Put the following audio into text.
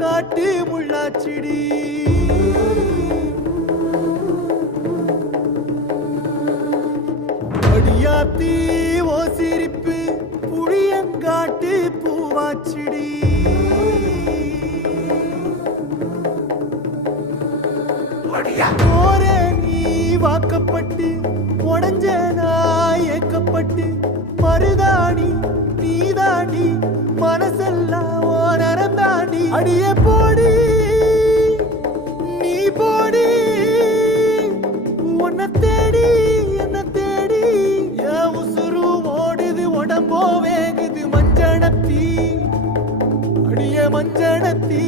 காட்டு முள்ளாச்சிடி அடியாத்தி ஓ சிரிப்பு புளியங்காட்டு பூவாச்சிடி போற நீ வாக்கப்பட்டு உடஞ்ச நாய் ஏக்கப்பட்டு மருதாணி நீதாண்டி மனசெல்லாம் ஓ நரந்தாண்டி அடிய போடி நீ போடி உன்னை தேடி என்ன தேடி என் உசுரு ஓடுது உடம்போ வேகுது மஞ்சனத்தி அடிய மஞ்சனத்தி